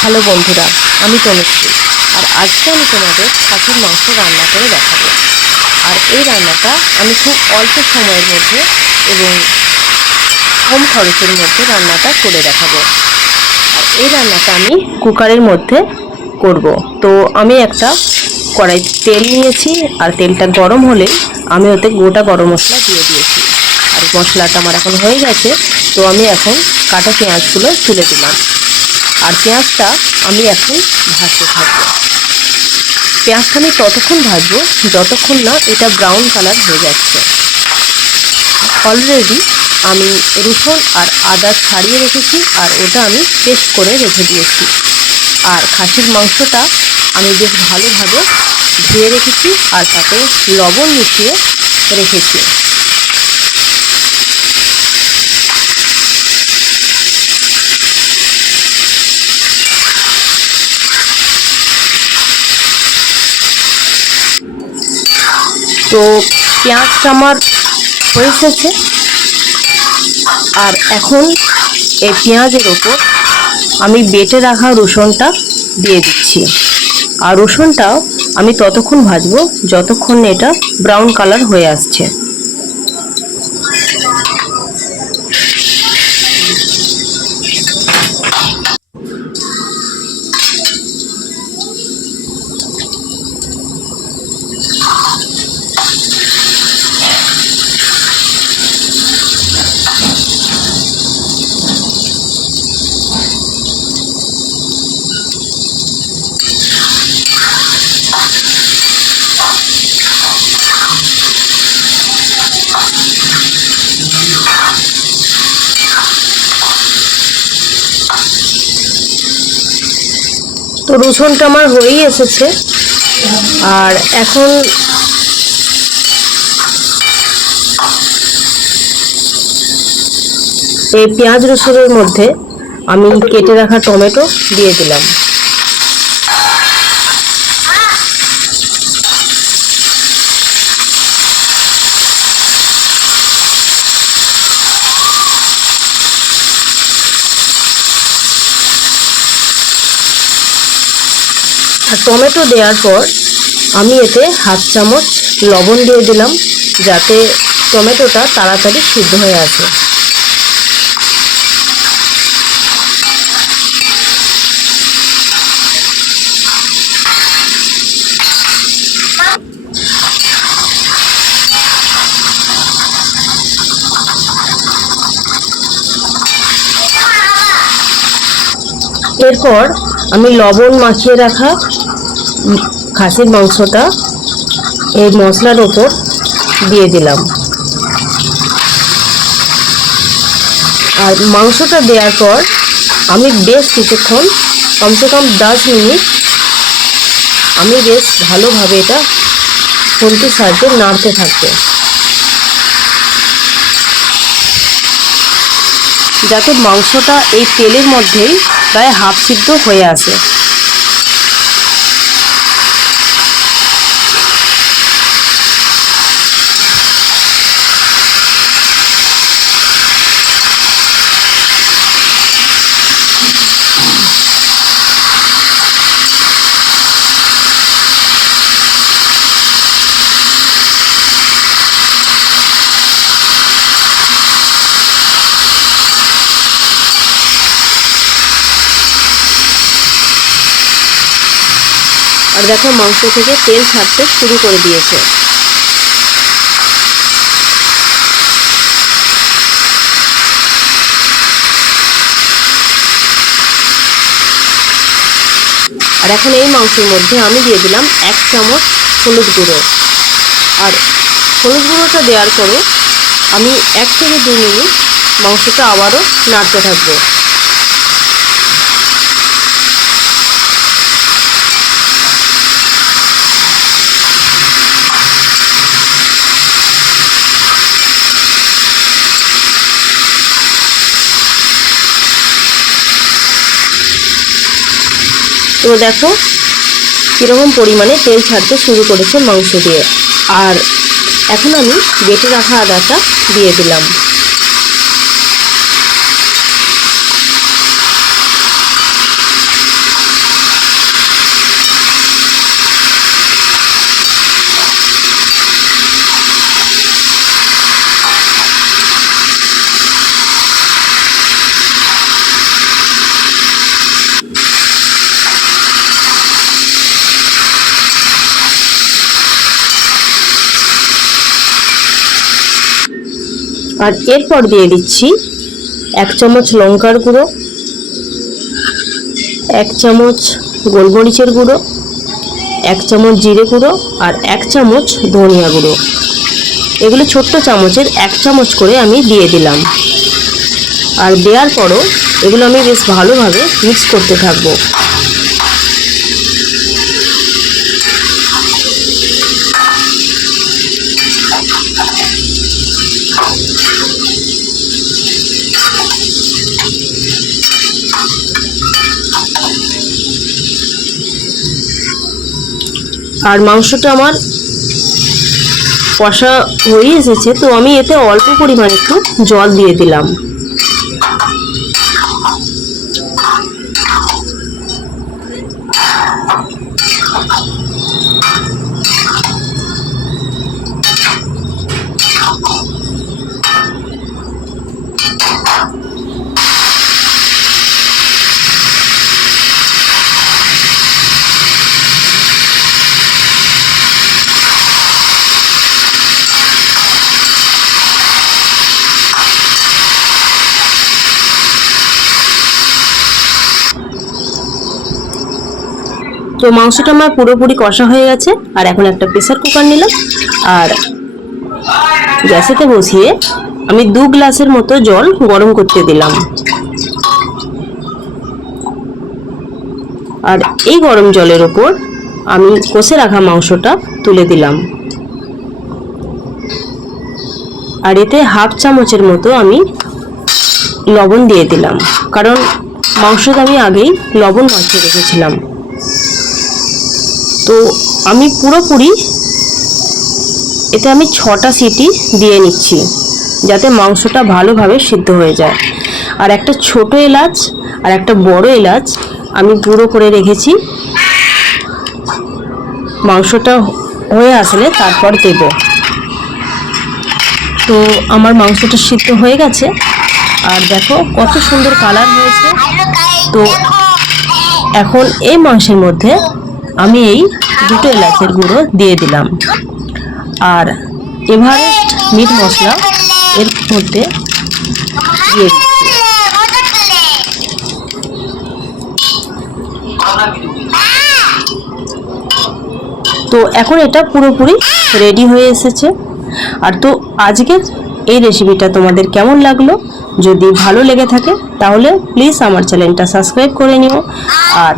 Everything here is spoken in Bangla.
হ্যালো বন্ধুরা, আমি তনুশ্রী, আর আজকে আমি তোমাদের খাসির মাংস রান্না করে দেখাবো। আর এই রান্নাটা আমি খুব অল্প সময়ের মধ্যে এবং কম খরচের মধ্যে রান্নাটা করে দেখাবো। আর এই রান্নাটা আমি কুকারের মধ্যে করব। তো আমি একটা কড়াই তেল নিয়েছি, আর তেলটা গরম হলে আমি ওতে গোটা গরম মশলা দিয়ে দিয়েছি। আর মশলাটা আমার এখন হয়ে গেছে, তো আমি এখন কাটা পেঁয়াজগুলো তুলে দিলাম। আর পেঁয়াজটা আমি এখন ভাজতে থাকব। পেঁয়াজটা আমি ততক্ষণ ভাজবো যতক্ষণ না এটা ব্রাউন কালার হয়ে যাচ্ছে। অলরেডি আমি রসুন আর আদা ছাড়িয়ে রেখেছি আর ওটা আমি পেস্ট করে রেখে দিয়েছি। আর খাসির মাংসটা আমি বেশ ভালোভাবে ধুয়ে রেখেছি আর তাতে লবণ মিশিয়ে রেখেছি। তো পেঁয়াজটা আমার হয়ে এসেছে আর এখন এই পেঁয়াজের ওপর আমি বেটে রাখা রসুনটা দিয়ে দিচ্ছি। আর রসুনটাও আমি ততক্ষণ ভাজবো, যতক্ষণ এটা ব্রাউন কালার হয়ে আসছে। তো রসুনটা আমার হয়েই এসেছে। আর এখন এই পেঁয়াজ রসুনের মধ্যে আমি কেটে রাখা টমেটো দিয়ে দিলাম। আর টমেটো দেওয়ার পর আমি এতে হাফ চামচ লবণ দিয়ে দিলাম, যাতে টমেটোটা তাড়াতাড়ি সিদ্ধ হয়ে আসে। এরপর আমি লবণ মাখিয়ে রাখা খাসির মাংসটা এই মশলার ওপর দিয়ে দিলাম। আর মাংসটা দেওয়ার পর আমি বেশ কিছুক্ষণ, কমসে কম দশ মিনিট আমি বেশ ভালোভাবে এটা খুন্তির সাহায্যে নাড়তে থাকব। যাতে মাংসটা এই তেলের মধ্যেই প্রায় হাফ সিদ্ধ হয়ে আসে। আর দেখো মাংস থেকে তেল ছাড়তে শুরু করে দিয়েছে। আর এখন এই মাংসের মধ্যে আমি দিয়ে দিলাম এক চামচ হলুদ গুঁড়ো। আর হলুদ গুঁড়োটা দেওয়ার পরে আমি এক থেকে দু মিনিট মাংসটা আবারও নাড়তে থাকব। তো দেখো, কীরকম পরিমাণে তেল ছাড়তে শুরু করেছে মাংস দিয়ে। আর এখন আমি বেটে রাখা আদাটা দিয়ে দিলাম। আর এরপর দিয়ে দিচ্ছি এক চামচ লঙ্কার গুঁড়ো, এক চামচ গোলমরিচের গুঁড়ো, এক চামচ জিরে গুঁড়ো আর এক চামচ ধনিয়া গুঁড়ো। এগুলো ছোট্ট চামচের এক চামচ করে আমি দিয়ে দিলাম। আর দেওয়ার পরও এগুলো আমি বেশ ভালোভাবে মিক্স করতে থাকব। আর মাংসটা আমার কষা হয়ে এসেছে, তো আমি এতে অল্প পরিমাণ একটু জল দিয়ে দিলাম। তো মাংসটা আমার পুরোপুরি কষা হয়ে গেছে, আর এখন একটা প্রেসার কুকার নিলাম, আর গ্যাসেতে বসিয়ে আমি দু গ্লাসের মতো জল গরম করতে দিলাম। আর এই গরম জলের ওপর আমি কষে রাখা মাংসটা তুলে দিলাম। আর এতে হাফ চামচের মতো আমি লবণ দিয়ে দিলাম, কারণ মাংসটা আমি আগেই লবণ মাখিয়ে রেখেছিলাম। তো আমি পুরোপুরি এতে আমি ছটা সিটি দিয়ে নিচ্ছি, যাতে মাংসটা ভালোভাবে সিদ্ধ হয়ে যায়। আর একটা ছোট এলাচ আর একটা বড় এলাচ আমি গুঁড়ো করে রেখেছি। মাংসটা হয়ে আসলে তারপর দেব। তো আমার মাংসটা সিদ্ধ হয়ে গেছে। আর দেখো কত সুন্দর কালার হয়েছে। তো এখন এই মাংসের মধ্যে আমি এই দুটো এলাচের গুঁড়ো দিয়ে দিলাম। আর এভারেস্ট মিট মশলা এর মধ্যে দিয়ে দিচ্ছি। তো এখন এটা পুরোপুরি রেডি হয়ে এসেছে। আর তো আজকের এই রেসিপিটা তোমাদের কেমন লাগল? যদি ভালো লেগে থাকে, তাহলে প্লিজ আমার চ্যানেলটা সাবস্ক্রাইব করে নিও। আর